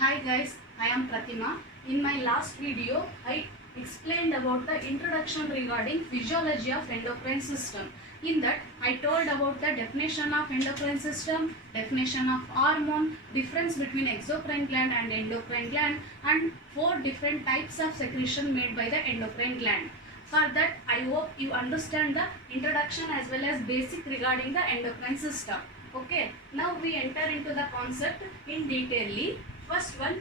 Hi guys, I am Pratima. In my last video, I explained about the introduction regarding physiology of endocrine system. In that, I told about the definition of endocrine system, definition of hormone, difference between exocrine gland and endocrine gland, and 4 different types of secretion made by the endocrine gland. For that, I hope you understand the introduction as well as basic regarding the endocrine system. Okay, now we enter into the concept in detail. First one,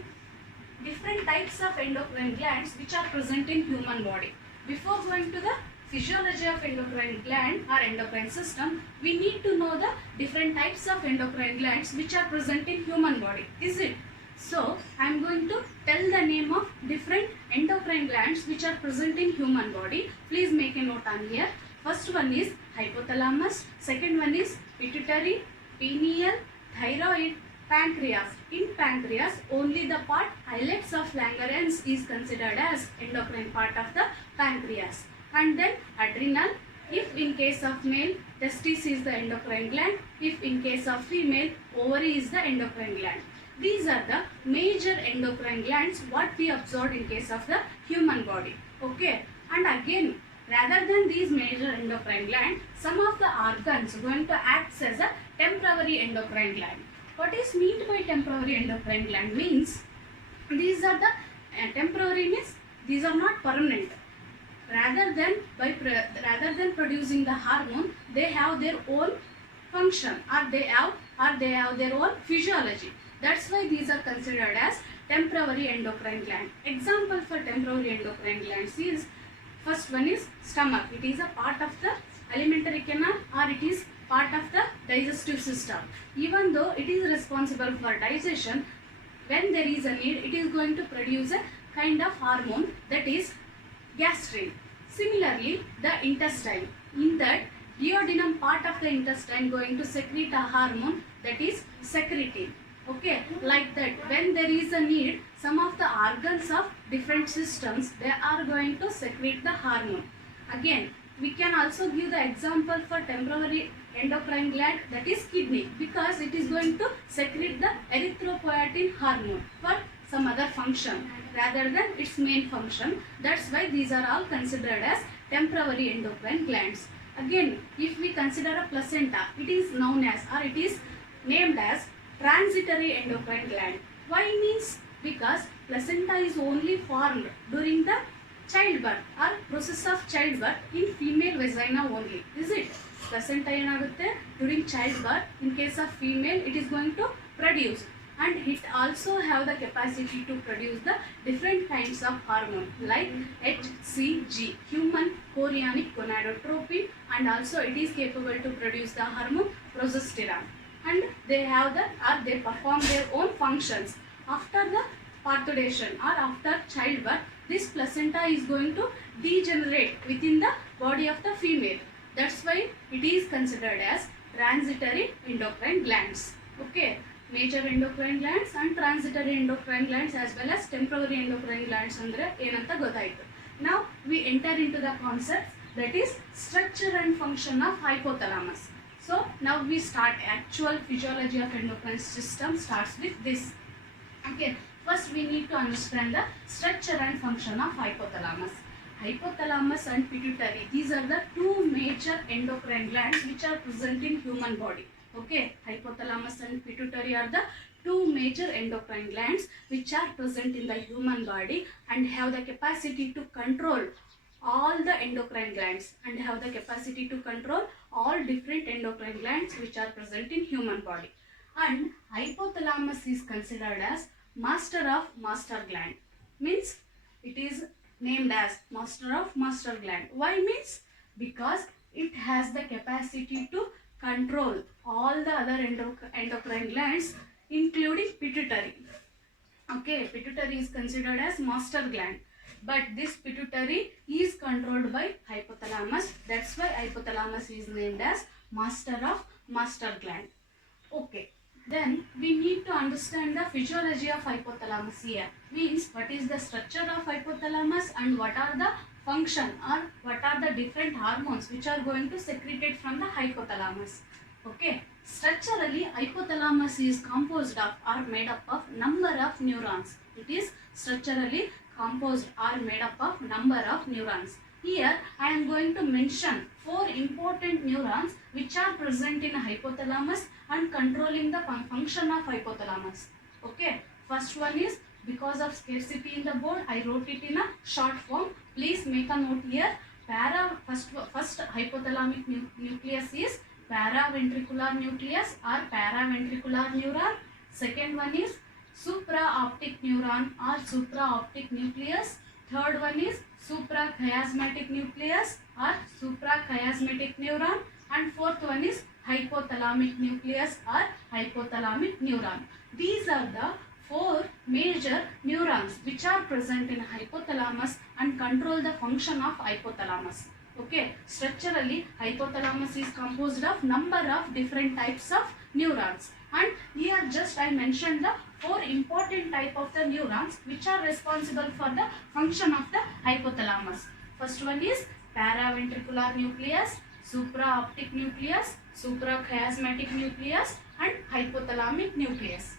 different types of endocrine glands which are present in human body. Before going to the physiology of endocrine gland or endocrine system, we need to know the different types of endocrine glands which are present in human body. Is it? So, I am going to tell the name of different endocrine glands which are present in human body. Please make a note on here. First one is hypothalamus, second one is pituitary, pineal, thyroid, pancreas. In pancreas, only the part islets of Langerhans is considered as endocrine part of the pancreas. And then adrenal, if in case of male, testis is the endocrine gland. If in case of female, ovary is the endocrine gland. These are the major endocrine glands what we observed in case of the human body. Okay. And again, rather than these major endocrine glands, some of the organs are going to act as a temporary endocrine gland. What is meant by temporary endocrine gland means these are the temporary means these are not permanent. Rather than producing the hormone, they have their own function or they have their own physiology. That's why these are considered as temporary endocrine gland. Example for temporary endocrine glands is first one is stomach. It is a part of the alimentary canal or it is part of the digestive system. Even though it is responsible for digestion, when there is a need, it is going to produce a kind of hormone that is gastrin. Similarly, the intestine. In that, duodenum part of the intestine going to secrete a hormone that is secretin. Okay, like that when there is a need, some of the organs of different systems, they are going to secrete the hormone. Again, we can also give the example for temporary endocrine gland, that is kidney, because it is going to secrete the erythropoietin hormone for some other function rather than its main function. That's why these are all considered as temporary endocrine glands. Again, if we consider a placenta, it is known as or it is named as transitory endocrine gland. Why means because placenta is only formed during the childbirth or process of childbirth in female vagina only. Is it? Placenta enagutte during childbirth, in case of female it is going to produce, and it also have the capacity to produce the different kinds of hormone like HCG, human chorionic gonadotropin, and also it is capable to produce the hormone progesterone. And they have the or they perform their own functions. After the parturition or after childbirth, this placenta is going to degenerate within the body of the female. That's why it is considered as transitory endocrine glands. Okay, major endocrine glands and transitory endocrine glands as well as temporary endocrine glands andre enanta gottaitu. Now we enter into the concept that is structure and function of hypothalamus. So now we start actual physiology of endocrine system starts with this. Okay, first we need to understand the structure and function of hypothalamus. Hypothalamus and pituitary, these are the two major endocrine glands which are present in human body. Okay, hypothalamus and pituitary are the two major endocrine glands which are present in the human body and have the capacity to control all the endocrine glands and have the capacity to control all different endocrine glands which are present in human body. And hypothalamus is considered as master of master gland. Means it is named as master of master gland. Why means? Because it has the capacity to control all the other endocrine glands including pituitary. Okay, pituitary is considered as master gland. But this pituitary is controlled by hypothalamus. That's why hypothalamus is named as master of master gland. Okay. Then we need to understand the physiology of hypothalamus here. Means what is the structure of hypothalamus and what are the function or what are the different hormones which are going to secreted from the hypothalamus. Okay. Structurally, hypothalamus is composed of or made up of number of neurons. It is structurally composed or made up of number of neurons. Here, I am going to mention 4 important neurons which are present in hypothalamus and controlling the function of hypothalamus. Okay. First one is, because of scarcity in the board, I wrote it in a short form. Please make a note here. First hypothalamic nucleus is paraventricular nucleus or paraventricular neuron. Second one is supraoptic neuron or supraoptic nucleus. Third one is suprachiasmatic nucleus or suprachiasmatic neuron. And fourth one is hypothalamic nucleus or hypothalamic neuron. These are the 4 major neurons which are present in hypothalamus and control the function of hypothalamus. Okay, structurally hypothalamus is composed of number of different types of neurons, and here just I mentioned the 4 important type of the neurons which are responsible for the function of the hypothalamus. First one is paraventricular nucleus, supraoptic nucleus, suprachiasmatic nucleus and hypothalamic nucleus.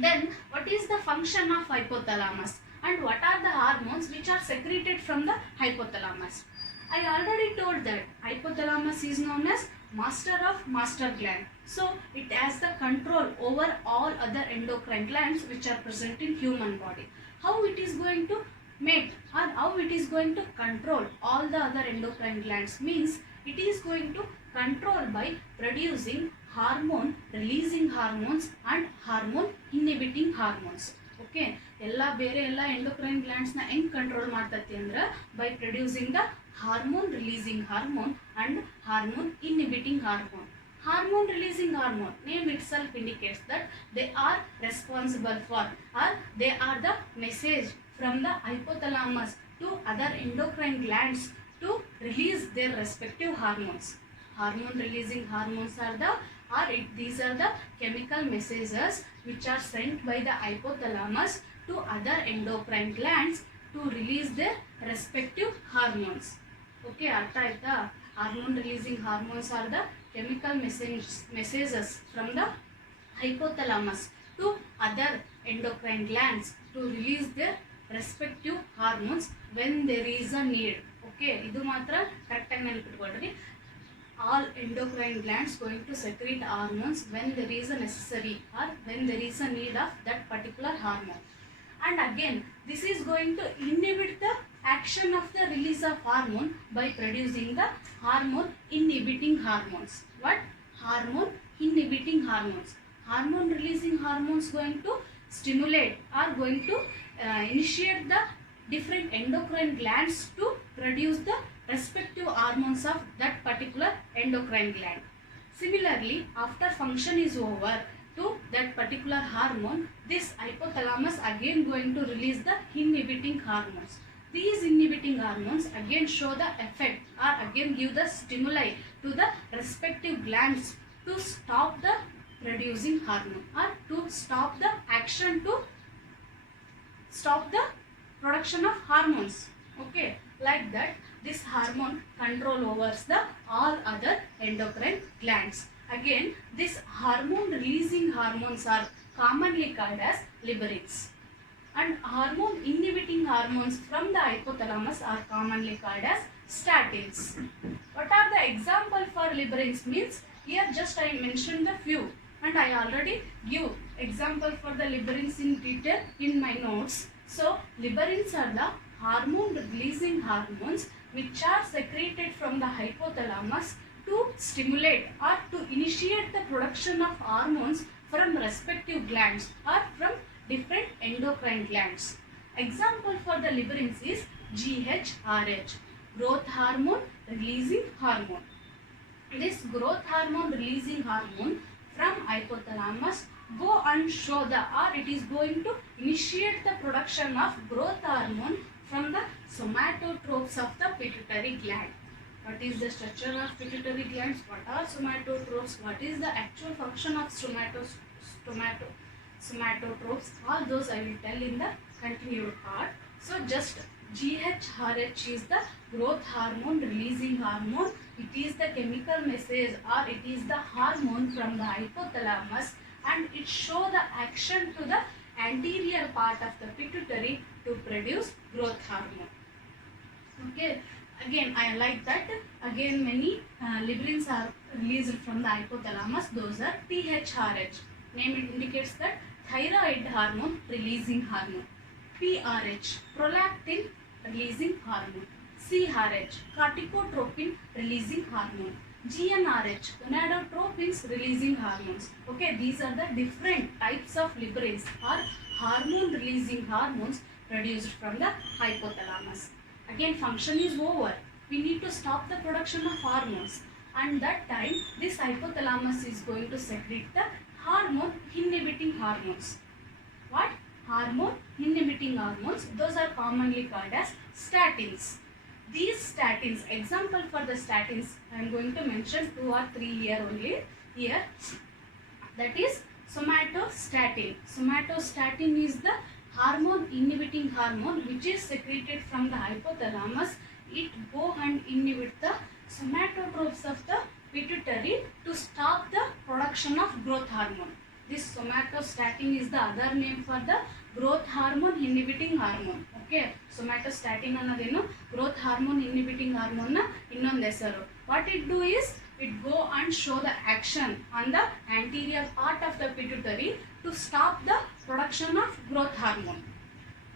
Then what is the function of hypothalamus and what are the hormones which are secreted from the hypothalamus? I already told that hypothalamus is known as master of master gland. So it has the control over all other endocrine glands which are present in human body. How it is going to make or how it is going to control all the other endocrine glands means it is going to control by producing hormone releasing hormones and hormone inhibiting hormones. Okay, ಬೇರೆ ಎಲ್ಲ endocrine glands ನ ಹೆಂಗ್ control ಮಾಡ್ತತಿ ಅಂದ್ರೆ by producing the hormone releasing hormone and hormone inhibiting hormone. Hormone releasing hormone name itself indicates that they are responsible for or they are the message from the hypothalamus to other endocrine glands to release their respective hormones. Hormone releasing hormones are these are the chemical messages which are sent by the hypothalamus to other endocrine glands to release their respective hormones. Okay, artha aita? Hormone releasing hormones are the chemical messages from the hypothalamus to other endocrine glands to release their respective hormones when there is a need. Okay, idu matra correct agi nenepittukodri. All endocrine glands going to secrete hormones when there is a necessary or when there is a need of that particular hormone. And again, this is going to inhibit the action of the release of hormone by producing the hormone inhibiting hormones. What? Hormone inhibiting hormones. Hormone releasing hormones going to stimulate or going to initiate the different endocrine glands to produce the respective hormones of that particular endocrine gland. Similarly, after function is over to that particular hormone, this hypothalamus again going to release the inhibiting hormones. These inhibiting hormones again show the effect or again give the stimuli to the respective glands to stop the producing hormone or to stop the action to stop the production of hormones. Okay, like that this hormone control over the all other endocrine glands. Again, these hormone releasing hormones are commonly called as liberins, and hormone inhibiting hormones from the hypothalamus are commonly called as statins. What are the example for liberins means? Here just I mentioned the few and I already give example for the liberins in detail in my notes. So liberins are the hormone releasing hormones which are secreted from the hypothalamus to stimulate or to initiate the production of hormones from respective glands or from different endocrine glands. Example for the liberins is GHRH, growth hormone releasing hormone. This growth hormone releasing hormone from hypothalamus go and show the or it is going to initiate the production of growth hormone from the somatotropes of the pituitary gland. What is the structure of pituitary glands? What are somatotropes? What is the actual function of somatotropes? All those I will tell in the continued part. So just GHRH is the growth hormone releasing hormone. It is the chemical message or it is the hormone from the hypothalamus, and it show the action to the anterior part of the pituitary to produce growth hormone. Okay, again I like that. Again many liberins are released from the hypothalamus. Those are THRH. Name it indicates that thyroid hormone releasing hormone. PRH, prolactin releasing hormone. CRH, corticotropin releasing hormone. GnRH, gonadotropins releasing hormones. Okay, these are the different types of liberins or hormone releasing hormones produced from the hypothalamus. Again, function is over. We need to stop the production of hormones, and that time this hypothalamus is going to secrete the hormone inhibiting hormones. What? Hormone inhibiting hormones. Those are commonly called as statins. These statins, example for the statins, I am going to mention 2 or 3 here only. Here, that is somatostatin. Somatostatin is the hormone inhibiting hormone which is secreted from the hypothalamus. It go and inhibit the somatotropes of the pituitary to stop the production of growth hormone. This somatostatin is the other name for the growth hormone inhibiting hormone. Okay, somatostatin ಅನ್ನೋದೇನು growth hormone inhibiting hormone ನ ಇನ್ನೊಂದು ಹೆಸರು. What it do is it go and show the action on the anterior part of the pituitary to stop the production of growth hormone.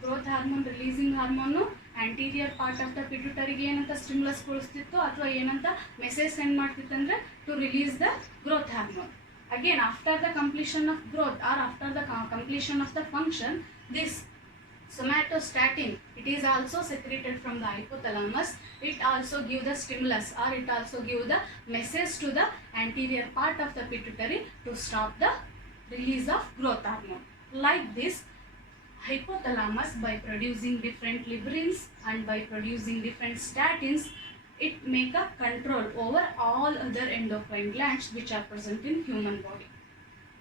Growth hormone releasing hormone anterior part of the pituitary ಗೆ ಏನಂತ stimulus ಕೊಡಿಸ್ತಿತ್ತು ಅಥವಾ ಏನಂತ message send ಮಾಡ್ತಿತ್ತು ಅಂದ್ರೆ to release the growth hormone. Again, after the completion of growth or after the completion of the function, this somatostatin, it is also secreted from the hypothalamus. It also give the stimulus or it also give the message to the anterior part of the pituitary to stop the release of growth hormone. Like this, hypothalamus, by producing different liberins and by producing different statins, it make a control over all other endocrine glands which are present in human body.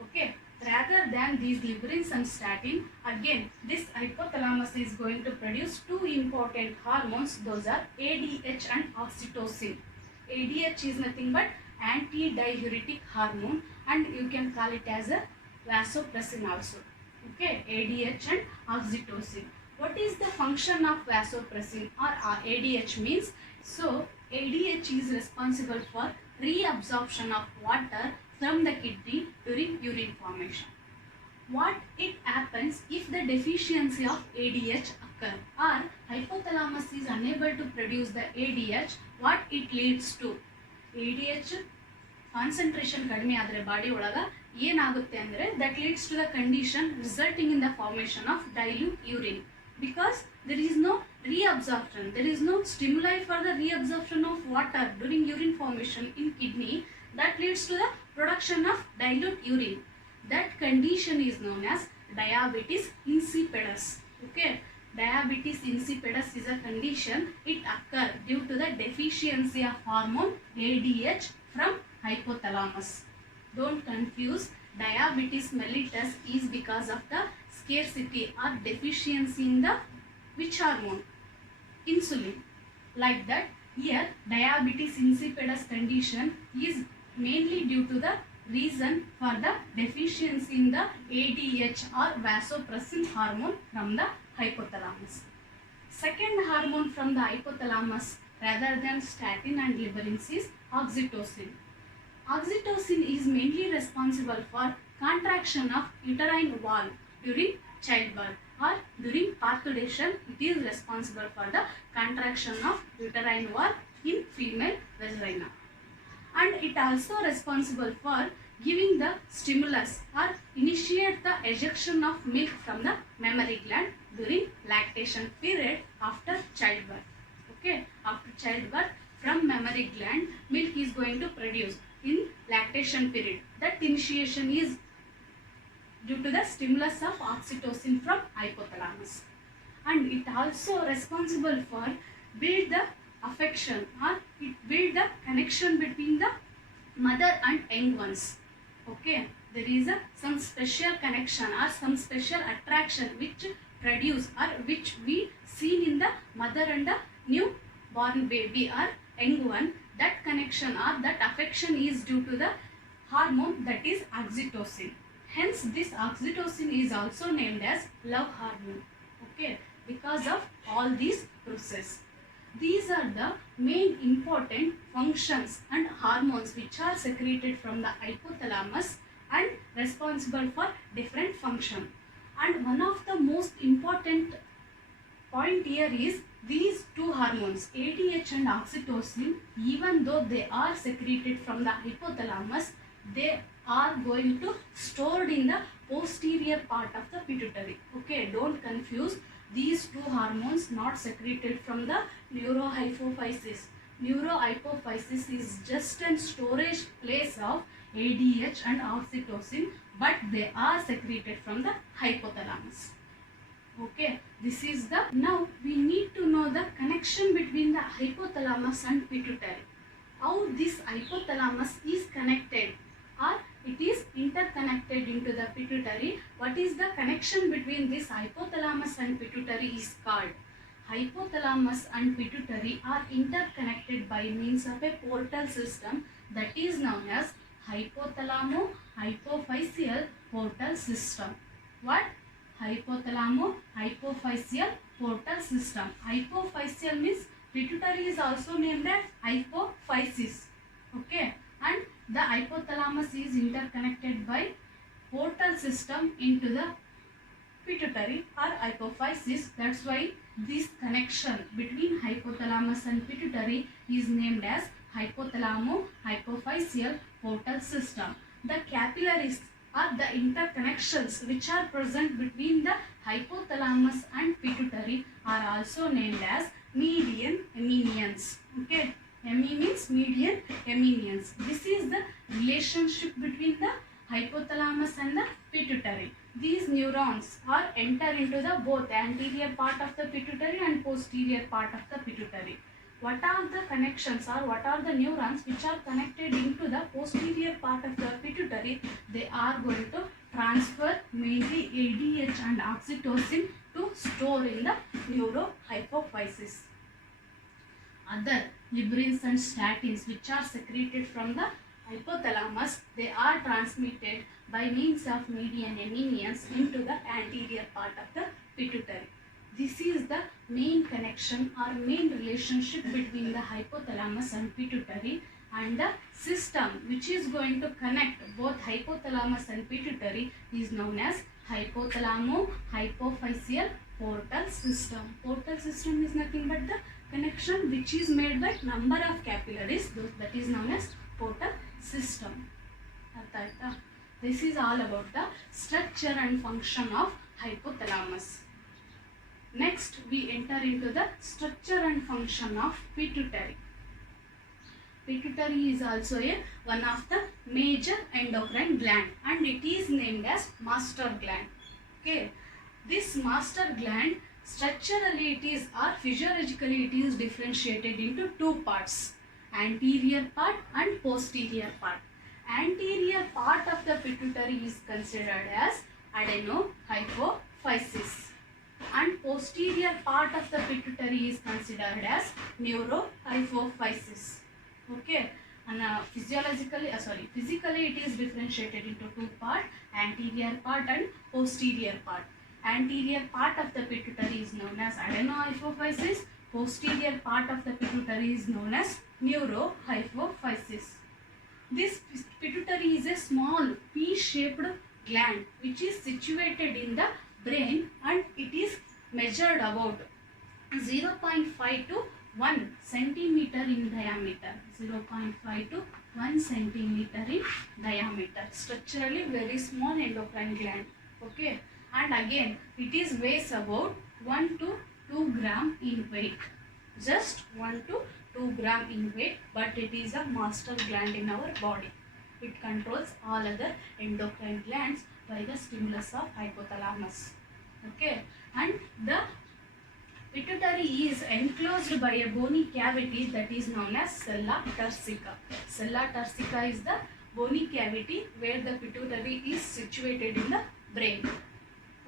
Okay, rather than these liberins and statin, again this hypothalamus is going to produce 2 important hormones. Those are ADH and oxytocin. ADH is nothing but antidiuretic hormone, and you can call it as a vasopressin also. Okay, ADH and oxytocin. What is the function of vasopressin or ADH means? So ADH is responsible for reabsorption of water from the kidney during urine formation. What it happens if the deficiency of ADH occur or hypothalamus is unable to produce the ADH, what it leads to? ADH concentration ಕಡಿಮೆ ಆದರೆ body ಒಳಗ ಏನಾಗುತ್ತೆ ಅಂದರೆ that leads to the condition resulting in the formation of dilute urine, because there is no reabsorption, there is no stimuli for the reabsorption of water during urine formation in kidney. That leads to the production of dilute urine. That condition is known as diabetes insipidus. Okay, diabetes insipidus is a condition. It occurs due to the deficiency of hormone ADH from hypothalamus. Don't confuse. Diabetes mellitus is because of the scarcity or deficiency in the which hormone? Insulin. Like that, here diabetes insipidus condition is mainly due to the reason for the deficiency in the ADH or vasopressin hormone from the hypothalamus. Second hormone from the hypothalamus rather than statin and liberins is oxytocin. Oxytocin is mainly responsible for contraction of uterine wall during childbirth, or during parturition it is responsible for the contraction of uterine wall in female vagina, and it also responsible for giving the stimulus or initiate the ejection of milk from the mammary gland during lactation period after childbirth. Okay, after childbirth from mammary gland milk is going to produce in lactation period. That initiation is due to the stimulus of oxytocin from hypothalamus, and it also responsible for build the affection or it build the connection between the mother and young ones. Okay, there is some special connection or some special attraction which produce or which we seen in the mother and the newborn baby or young one. That connection or that affection is due to the hormone, that is oxytocin. Hence this oxytocin is also named as love hormone. Okay, because of all these processes. These are the main important functions and hormones which are secreted from the hypothalamus and responsible for different function. And one of the most important point here is these two hormones, ADH and oxytocin, even though they are secreted from the hypothalamus, they are going to stored in the posterior part of the pituitary. Okay, don't confuse. These two hormones not secreted from the neurohypophysis. Neurohypophysis is just a storage place of ADH and oxytocin, but they are secreted from the hypothalamus. Okay, this is the, now we need to know the connection between the hypothalamus and pituitary. How this hypothalamus is connected or it is interconnected into the pituitary. What is the connection between this hypothalamus and pituitary is called. Hypothalamus and pituitary are interconnected by means of a portal system that is known as hypothalamo-hypophyseal portal system. What? Hypothalamo-hypophyseal portal system. Hypophyseal means pituitary is also named as hypophysis. Okay, and the hypothalamus is interconnected by portal system into the pituitary or hypophysis. That's why this connection between hypothalamus and pituitary is named as hypothalamo-hypophyseal portal system. The capillaries are the interconnections which are present between the hypothalamus and pituitary are also named as median eminions. Okay, ME means median eminions. This is the relationship between the hypothalamus and the pituitary. These neurons are enter into the both anterior part of the pituitary and posterior part of the pituitary. What are the connections or what are the neurons which are connected into the posterior part of the pituitary? They are going to transfer mainly ADH and oxytocin to store in the neurohypophysis. Other librins and statins which are secreted from the hypothalamus, they are transmitted by means of median eminions into the anterior part of the pituitary. This is the main connection or main relationship between the hypothalamus and pituitary, and the system which is going to connect both hypothalamus and pituitary is known as hypothalamo-hypophyseal portal system. Portal system is nothing but the connection which is made by number of capillaries, that is known as portal system. This is all about the structure and function of hypothalamus. Next, we enter into the structure and function of pituitary. Pituitary is also one of the major endocrine gland and it is named as master gland. Okay, this master gland structurally it is or physiologically it is differentiated into two parts, anterior part and posterior part. Anterior part of the pituitary is considered as adenohypophysis and posterior part of the pituitary is considered as neurohypophysis. Okay, and physically it is differentiated into two parts, anterior part and posterior part. Anterior part of the pituitary is known as adenohypophysis, posterior part of the pituitary is known as neurohypophysis. This pituitary is a small pea-shaped gland which is situated in the brain and it is measured about 0.5 to 1 centimeter in diameter. 0.5 to 1 centimeter in diameter. Structurally very small endocrine gland. Okay, and again it is weighs about 1 to 2 gram in weight. Just 1 to 2 gram in weight, but it is a master gland in our body. It controls all other endocrine glands by the stimulus of hypothalamus. Okay, and the pituitary is enclosed by a bony cavity that is known as sella turcica. Sella turcica is the bony cavity where the pituitary is situated in the brain.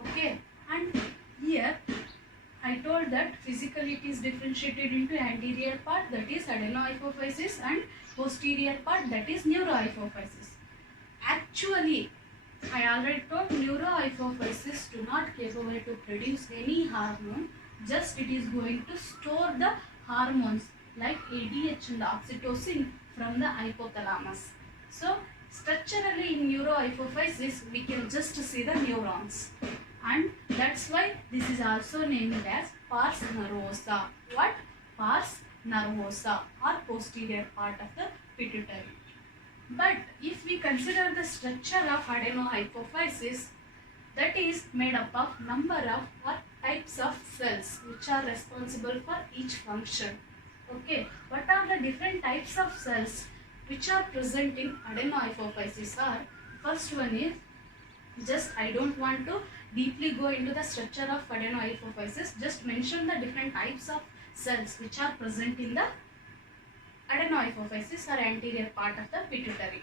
Okay, and here I told that physically it is differentiated into anterior part, that is adenohypophysis, and posterior part, that is neurohypophysis. Actually, I already told neurohypophysis do not capable to produce any hormone, just it is going to store the hormones like ADH and oxytocin from the hypothalamus. So structurally in neurohypophysis we can just see the neurons, and that's why this is also named as pars nervosa. What? Pars nervosa, or posterior part of the pituitary. But if we consider the structure of adenohypophysis, that is made up of number of or types of cells which are responsible for each function. Okay, what are the different types of cells which are present in adenohypophysis? Are first one is, just I don't want to deeply go into the structure of adenohypophysis, just mention the different types of cells which are present in the adenohypophysis or anterior part of the pituitary.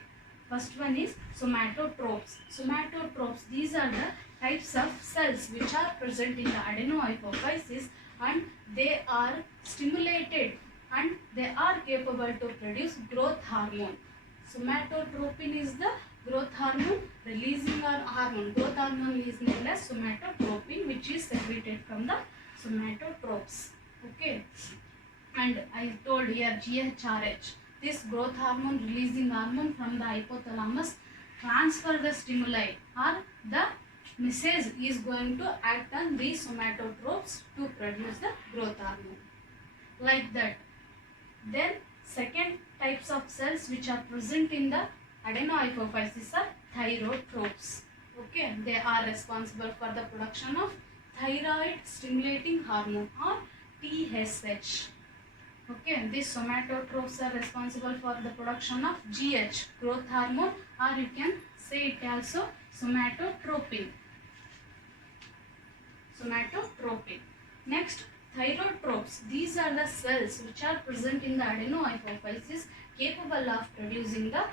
First one is somatotropes. Somatotropes, these are the types of cells which are present in the adenohypophysis, and they are stimulated and they are capable to produce growth hormone. Somatotropin is the growth hormone releasing hormone. Growth hormone is named as somatotropin, which is secreted from the somatotropes. Okay. And I told here GHRH, this growth hormone releasing hormone from the hypothalamus transfer the stimuli, or the message is going to act on these somatotropes to produce the growth hormone. Like that. Then second types of cells which are present in the adenohypophysis are thyrotropes. Okay, they are responsible for the production of thyroid stimulating hormone or TSH. Okay, these somatotropes are responsible for the production of GH, growth hormone, or you can say it also somatotropin. Somatotropin. Next, thyrotropes. These are the cells which are present in the adenohypophysis capable of producing the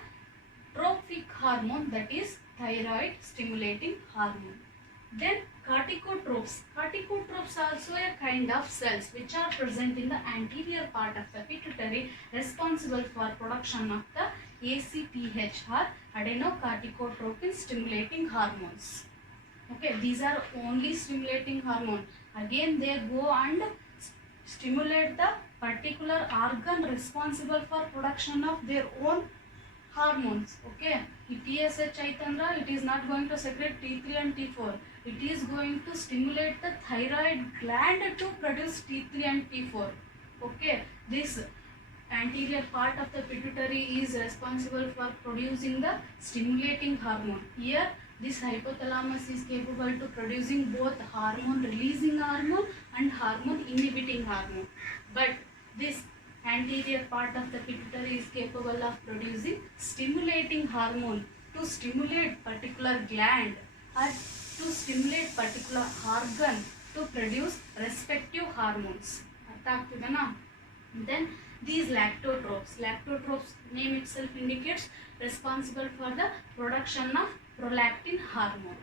trophic hormone, that is thyroid stimulating hormone. Then corticotropes. Corticotropes are also a kind of cells which are present in the anterior part of the pituitary, responsible for production of the ACTH or adenocorticotropin stimulating hormones. Okay, these are only stimulating hormone. Again they go and stimulate the particular organ responsible for production of their own hormones. Okay, if TSH aitandra, it is not going to secrete T3 and T4. It is going to stimulate the thyroid gland to produce T3 and T4. Okay, this anterior part of the pituitary is responsible for producing the stimulating hormone. Here this hypothalamus is capable to producing both hormone releasing hormone and hormone inhibiting hormone. But this anterior part of the pituitary is capable of producing stimulating hormone to stimulate particular gland or to stimulate particular organ to produce respective hormones. Then these lactotropes. Lactotropes name itself indicates responsible for the production of prolactin hormone,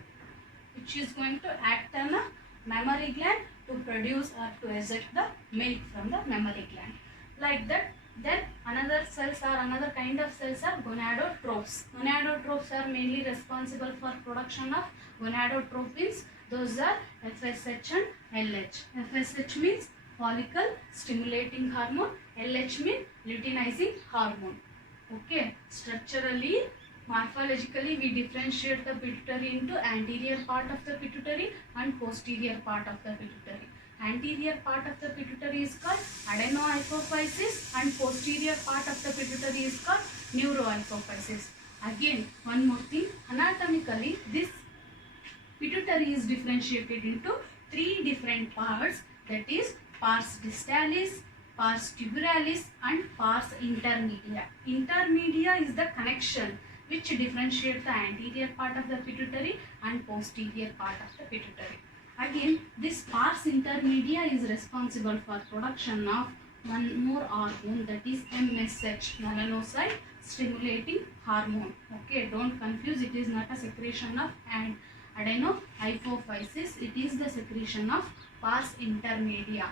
which is going to act on a mammary gland to produce or to eject the milk from the mammary gland. Like that. Then another cells or another kind of cells are gonadotropes. Gonadotropes are mainly responsible for production of gonadotropins. Those are FSH and LH. FSH means follicle stimulating hormone. LH means luteinizing hormone. Okay, structurally, morphologically we differentiate the pituitary into anterior part of the pituitary and posterior part of the pituitary. Anterior part of the pituitary is called adenohypophysis and posterior part of the pituitary is called neurohypophysis. Again, one more thing, anatomically this pituitary is differentiated into three different parts, that is pars distalis, pars tuberalis and pars intermedia. Intermedia is the connection which differentiates the anterior part of the pituitary and posterior part of the pituitary. Again, this pars intermedia is responsible for production of one more hormone, that is MSH, melanocyte stimulating hormone. Okay, don't confuse, it is not a secretion of adenohypophysis, it is the secretion of pars intermedia.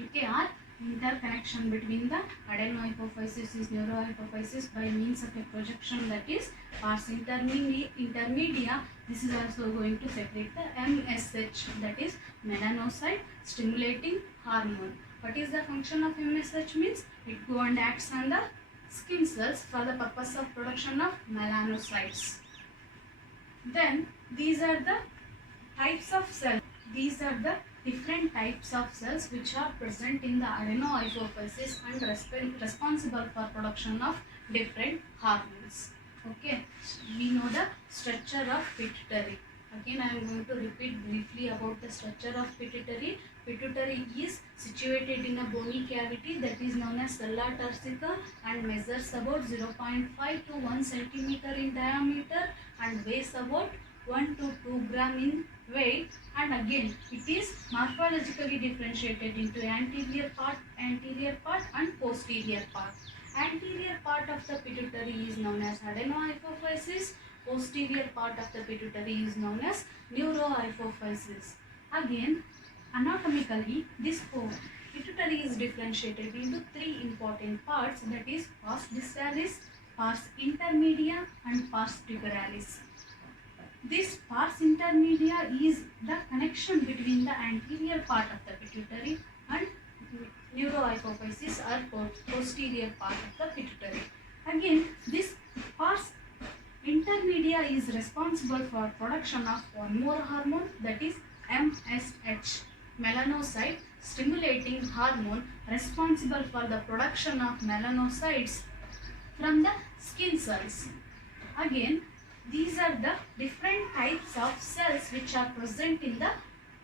Okay, or interconnection between the adenohypophysis is neurohypophysis by means of a projection, that is pars intermedia. This is also going to secrete the MSH, that is melanocyte stimulating hormone. What is the function of MSH means? It go and acts on the skin cells for the purpose of production of melanocytes. Then these are the types of cells. These are the different types of cells which are present in the adenohypophysis and responsible for production of different hormones. Okay, we know the structure of pituitary. Again, I am going to repeat briefly about the structure of pituitary. Pituitary is situated in a bony cavity that is known as sella turcica and measures about 0.5 to 1 centimeter in diameter and weighs about 1 to 2 gram in weight, and again it is morphologically differentiated into anterior part and posterior part. Anterior part of the pituitary is known as adenohypophysis, posterior part of the pituitary is known as neurohypophysis. Again, anatomically, this pituitary is differentiated into three important parts, that is pars distalis, pars intermedia and pars tuberalis. This pars intermedia is the connection between the anterior part of the pituitary and neurohypophysis or posterior part of the pituitary. Again, this pars intermedia is responsible for production of one more hormone, that is MSH, melanocyte stimulating hormone, responsible for the production of melanocytes from the skin cells. Again, these are the different types of cells which are present in the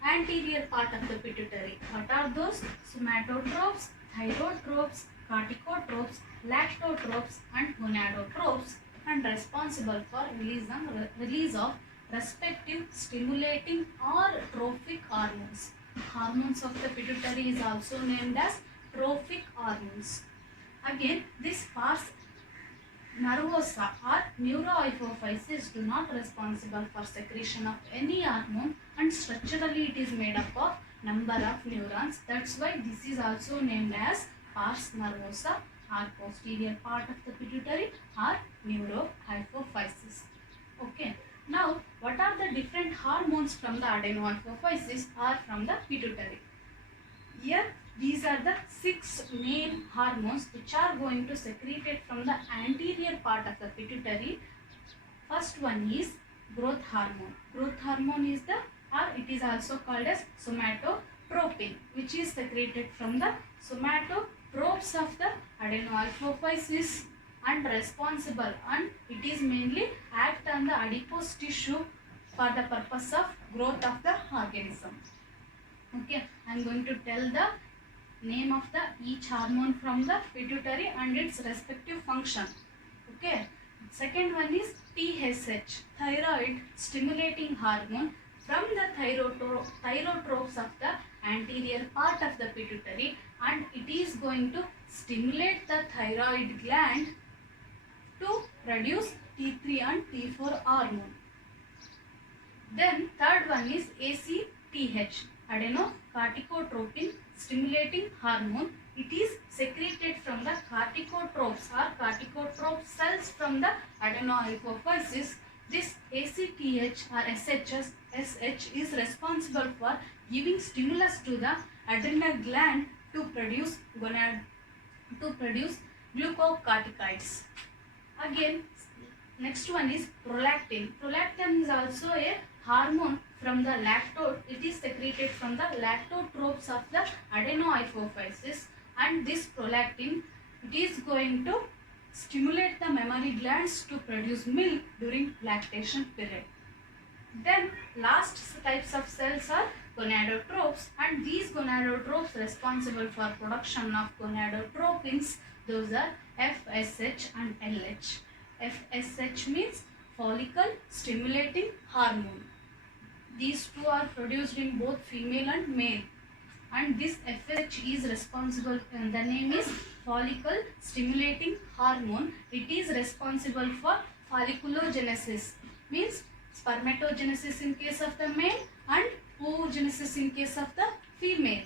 anterior part of the pituitary. What are those? Somatotropes, thyrotropes, corticotropes, lactotropes and gonadotropes, and responsible for release of respective stimulating or trophic hormones. Hormones of the pituitary is also named as trophic hormones. Again, this pars nervosa or neurohypophysis do not responsible for secretion of any hormone, and structurally it is made up of number of neurons. That's why this is also named as pars nervosa or posterior part of the pituitary or neurohypophysis. Okay. Now, what are the different hormones from the adenohypophysis or from the pituitary? Here, these are the 6 main hormones which are going to secreted from the anterior part of the pituitary. First one is growth hormone. Growth hormone is it is also called as somatotropin, which is secreted from the somatotropes of the adenohypophysis and responsible, and it is mainly act on the adipose tissue for the purpose of growth of the organism. Okay, I am going to tell the name of the each hormone from the pituitary and its respective function. Okay, second one is TSH, thyroid stimulating hormone, from the thyrotropes of the anterior part of the pituitary, and it is going to stimulate the thyroid gland to produce T3 and T4 hormone. Then third one is ACTH, adenocorticotropin stimulating hormone. It is secreted from the corticotropes or corticotrope cells from the adenohypophysis. This ACTH or SH is responsible for giving stimulus to the adrenal gland to produce glucocorticoids. Again, next one is prolactin. Prolactin is also a hormone from the lactose. It is secreted from the lactotropes of the adenohypophysis, and this prolactin, it is going to stimulate the mammary glands to produce milk during lactation period. Then last types of cells are gonadotropes, and these gonadotropes responsible for production of gonadotropins. Those are FSH and LH. FSH means follicle stimulating hormone. These two are produced in both female and male. and this FSH is responsible, and the name is follicle stimulating hormone. It is responsible for folliculogenesis, means spermatogenesis in case of the male and oogenesis in case of the female.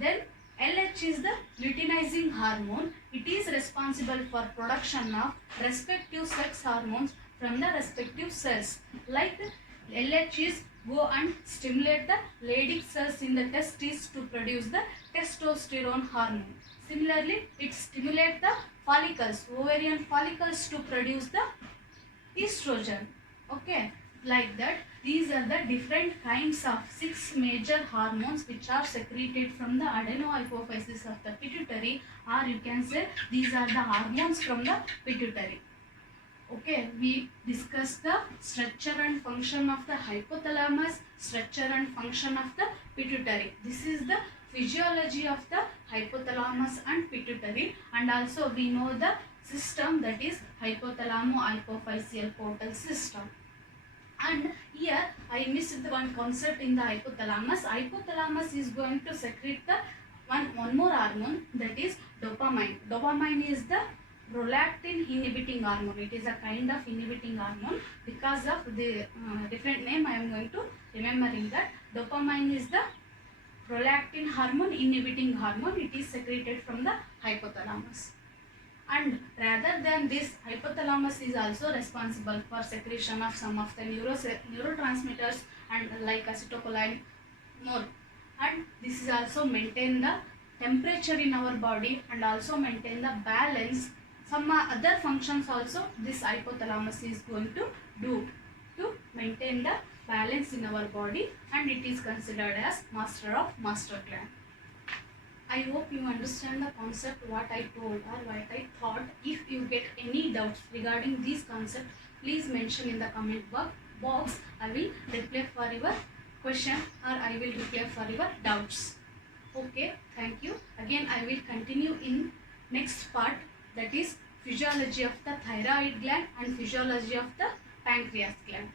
Then LH is the luteinizing hormone. It is responsible for production of respective sex hormones from the respective cells. Like LH is go and stimulate the Leydig cells in the testes to produce the testosterone hormone. Similarly, it stimulates the follicles, ovarian follicles to produce the estrogen. Okay, like that. These are the different kinds of 6 major hormones which are secreted from the adenohypophysis of the pituitary, or you can say these are the hormones from the pituitary. Okay, we discussed the structure and function of the hypothalamus, structure and function of the pituitary. This is the physiology of the hypothalamus and pituitary, and also we know the system, that is hypothalamo-hypophyseal portal system. And here I missed the one concept in the hypothalamus. Hypothalamus is going to secrete the one more hormone, that is dopamine. Dopamine is the prolactin inhibiting hormone. It is a kind of inhibiting hormone. Because of the different name, I am going to remembering that dopamine is the prolactin hormone inhibiting hormone. It is secreted from the hypothalamus. And rather than this, hypothalamus is also responsible for secretion of some of the neurotransmitters and like acetylcholine more. And this is also maintain the temperature in our body and also maintain the balance. Some other functions also this hypothalamus is going to do to maintain the balance in our body, and it is considered as master of master gland. I hope you understand the concept what I told or what I thought. If you get any doubts regarding these concepts, please mention in the comment box. I will reply for your question or I will reply for your doubts. Okay, thank you. Again, I will continue in next part, that is physiology of the thyroid gland and physiology of the pancreas gland.